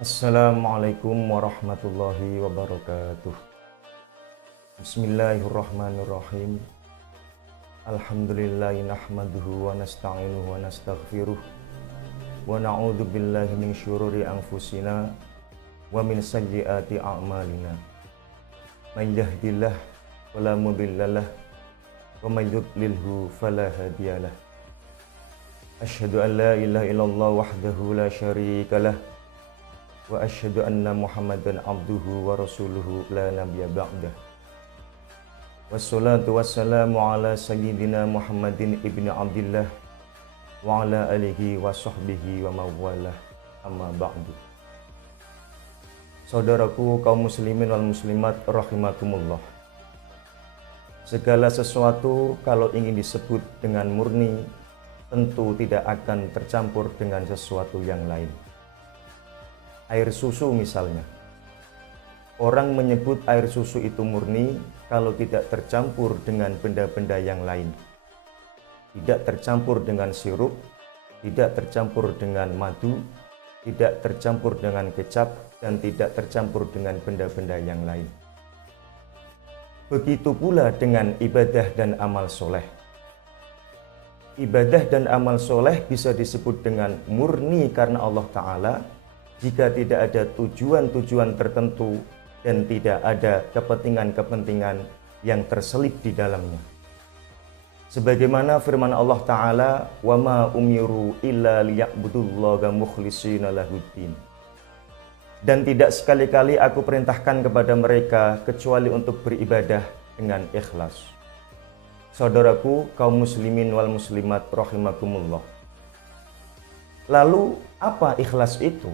Assalamualaikum warahmatullahi wabarakatuh. Bismillahirrahmanirrahim. Alhamdulillahi nahmaduhu wa nasta'inuhu wa nastaghfiruh wa na'udzu billahi min syururi anfusina wa min sayyiati a'malina. May yahdihillahu fala mudhillalah wa may yudlilhu fala hadiyalah. Asyhadu an la ilaha illallah wahdahu la syarikalah wa asyhadu anna Muhammadan abduhu wa rasuluhu la nabiyya ba'dah. Wassalatu wassalamu ala sayyidina Muhammadin ibni Abdillah wa ala alihi wa sahbihi wa mawalah, amma ba'du. Saudaraku kaum muslimin wal muslimat rahimakumullah. Segala sesuatu kalau ingin disebut dengan murni tentu tidak akan tercampur dengan sesuatu yang lain. Air susu misalnya. Orang menyebut air susu itu murni kalau tidak tercampur dengan benda-benda yang lain. Tidak tercampur dengan sirup, tidak tercampur dengan madu, tidak tercampur dengan kecap, dan tidak tercampur dengan benda-benda yang lain. Begitu pula dengan ibadah dan amal soleh. Ibadah dan amal soleh bisa disebut dengan murni karena Allah Ta'ala jika tidak ada tujuan-tujuan tertentu dan tidak ada kepentingan-kepentingan yang terselip di dalamnya. Sebagaimana firman Allah Ta'ala, وَمَا أُمِرُوا إِلَّا لِيَعْبُدُوا اللَّهَ مُخْلِصِينَ لَهُ الدِّينَ. Dan tidak sekali-kali aku perintahkan kepada mereka kecuali untuk beribadah dengan ikhlas. Saudaraku kaum muslimin wal muslimat rahimakumullah. Lalu apa ikhlas itu?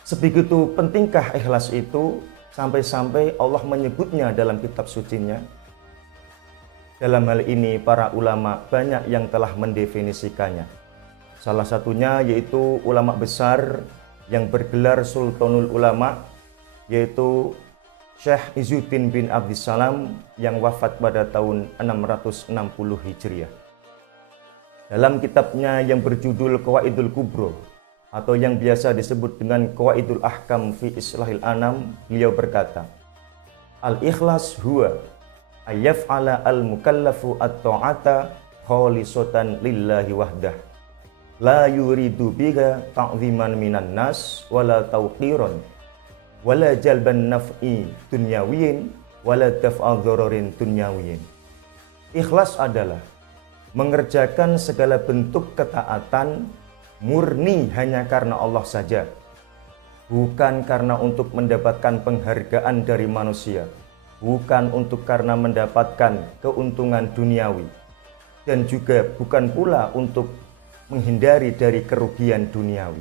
Sebegitu pentingkah ikhlas itu sampai-sampai Allah menyebutnya dalam kitab sucinya? Dalam hal ini para ulama banyak yang telah mendefinisikannya. Salah satunya yaitu ulama besar yang bergelar Sultanul Ulama, yaitu Syekh Izzuddin bin Abdissalam yang wafat pada tahun 660 Hijriah. Dalam kitabnya yang berjudul Qawaidul Kubro atau yang biasa disebut dengan Qawaidul Ahkam fi Islahil Anam, beliau berkata, Al-ikhlas huwa ayyaf'ala al-mukallafu at-ta'ata khalisatan lillahi wahdah la yuridu biha ta'ziman minan nas wala tawqiran wala jalban naf'i dunyawiyin wala daf'a dhararin dunyawiyin. Ikhlas adalah mengerjakan segala bentuk ketaatan murni hanya karena Allah saja, bukan karena untuk mendapatkan penghargaan dari manusia, bukan untuk karena mendapatkan keuntungan duniawi, dan juga bukan pula untuk menghindari dari kerugian duniawi.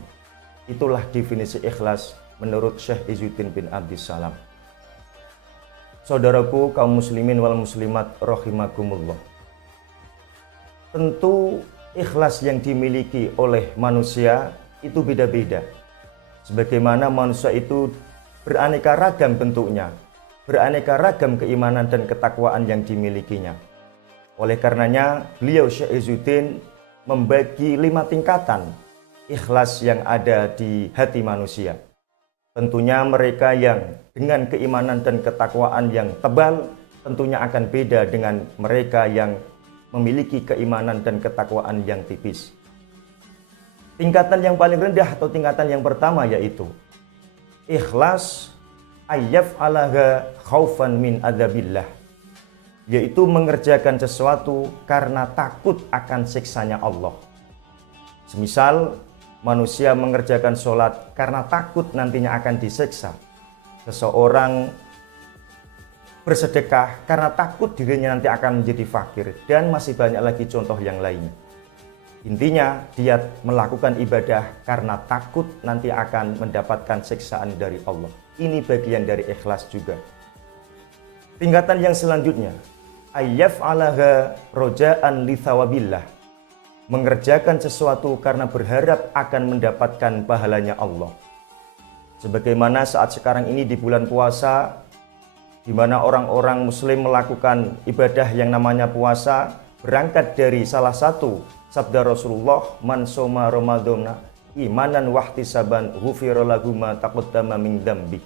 Itulah definisi ikhlas menurut Syekh Izzuddin bin Abdissalam. Saudaraku kaum muslimin wal muslimat rahimakumullah. Tentu ikhlas yang dimiliki oleh manusia itu beda-beda. Sebagaimana manusia itu beraneka ragam bentuknya, beraneka ragam keimanan dan ketakwaan yang dimilikinya. Oleh karenanya, beliau Syekh Izzuddin membagi 5 tingkatan ikhlas yang ada di hati manusia. Tentunya mereka yang dengan keimanan dan ketakwaan yang tebal tentunya akan beda dengan mereka yang memiliki keimanan dan ketakwaan yang tipis. Tingkatan yang paling rendah atau tingkatan yang pertama yaitu ikhlas ayyaf'alaha khaufan min adzabillah, yaitu mengerjakan sesuatu karena takut akan siksanya Allah. Semisal manusia mengerjakan sholat karena takut nantinya akan disiksa. Seseorang bersedekah karena takut dirinya nanti akan menjadi fakir, dan masih banyak lagi contoh yang lainnya. Intinya dia melakukan ibadah karena takut nanti akan mendapatkan siksaan dari Allah. Ini bagian dari ikhlas juga. Tingkatan yang selanjutnya, ayyaf'alaha roja'an li thawabillah, mengerjakan sesuatu karena berharap akan mendapatkan pahalanya Allah. Sebagaimana saat sekarang ini di bulan puasa, di mana orang-orang muslim melakukan ibadah yang namanya puasa berangkat dari salah satu sabda Rasulullah, man soma ramadhana imanan wahtisaban ghufira lahu ma taqaddama min dzambi.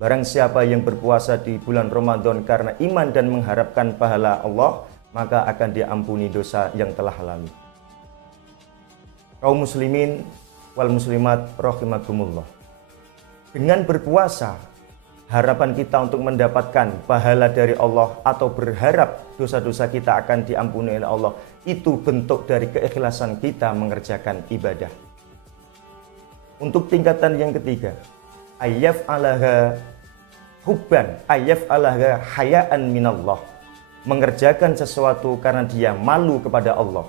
Barang siapa yang berpuasa di bulan Ramadan karena iman dan mengharapkan pahala Allah, maka akan diampuni dosa yang telah lalu. Kaum muslimin wal muslimat rahimakumullah. Dengan berpuasa, harapan kita untuk mendapatkan pahala dari Allah atau berharap dosa-dosa kita akan diampuni oleh Allah, itu bentuk dari keikhlasan kita mengerjakan ibadah. Untuk tingkatan yang ketiga, ayyaf alaha hubban, ayyaf alaha hayaan minallah. Mengerjakan sesuatu karena dia malu kepada Allah.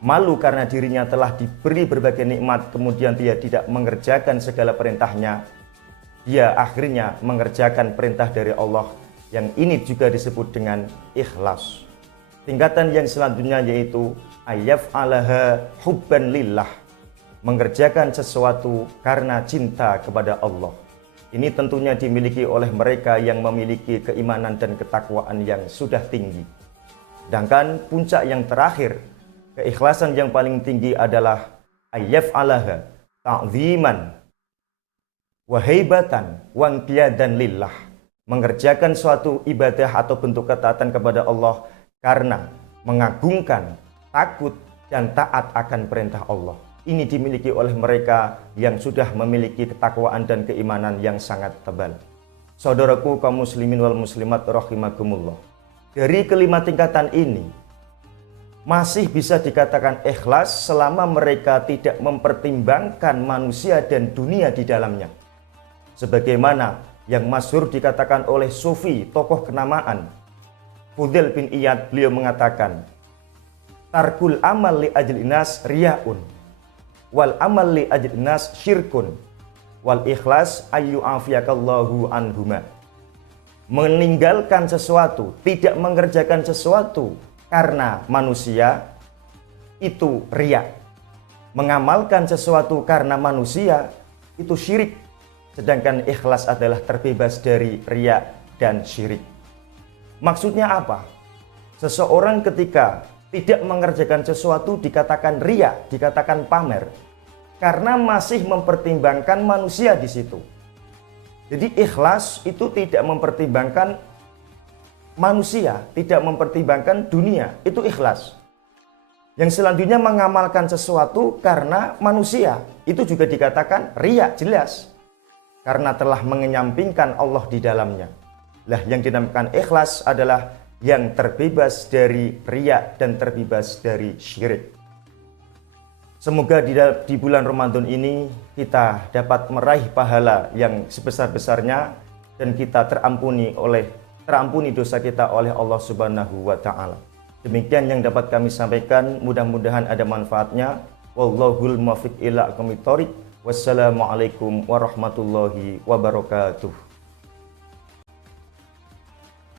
Malu karena dirinya telah diberi berbagai nikmat, kemudian dia tidak mengerjakan segala perintahnya. Dia akhirnya mengerjakan perintah dari Allah, yang ini juga disebut dengan ikhlas. Tingkatan yang selanjutnya yaitu ayyaf alaha hubban lillah. Mengerjakan sesuatu karena cinta kepada Allah. Ini tentunya dimiliki oleh mereka yang memiliki keimanan dan ketakwaan yang sudah tinggi. Sedangkan puncak yang terakhir, keikhlasan yang paling tinggi adalah ayyaf alaha ta'ziman wa haibatan wa inqiyadan lillah. Mengerjakan suatu ibadah atau bentuk ketaatan kepada Allah karena mengagungkan, takut, dan taat akan perintah Allah. Ini dimiliki oleh mereka yang sudah memiliki ketakwaan dan keimanan yang sangat tebal. Saudaraku kaum muslimin wal muslimat rahimakumullah. Dari kelima tingkatan ini masih bisa dikatakan ikhlas selama mereka tidak mempertimbangkan manusia dan dunia di dalamnya. Sebagaimana yang masyhur dikatakan oleh sufi, tokoh kenamaan Fudail bin Iyad, beliau mengatakan, tarkul amal li ajlin nas riyaun wal amal li ajlin nas syirkun wal ikhlas ayyu'afiyakallahu anhuma. Meninggalkan sesuatu, tidak mengerjakan sesuatu karena manusia, itu riya. Mengamalkan sesuatu karena manusia, itu syirik. Sedangkan ikhlas adalah terbebas dari riya dan syirik. Maksudnya apa? Seseorang ketika tidak mengerjakan sesuatu dikatakan riya, dikatakan pamer, karena masih mempertimbangkan manusia di situ. Jadi ikhlas itu tidak mempertimbangkan manusia, tidak mempertimbangkan dunia, itu ikhlas. Yang selanjutnya mengamalkan sesuatu karena manusia, itu juga dikatakan riya, jelas. Karena telah mengenyampingkan Allah di dalamnya. Lah yang dinamakan ikhlas adalah yang terbebas dari riya dan terbebas dari syirik. Semoga di bulan Ramadan ini kita dapat meraih pahala yang sebesar-besarnya dan kita terampuni dosa kita oleh Allah Subhanahu wa taala. Demikian yang dapat kami sampaikan, mudah-mudahan ada manfaatnya. Wallahul muwaffiq ila aqwamit thoriq. Wassalamualaikum warahmatullahi wabarakatuh.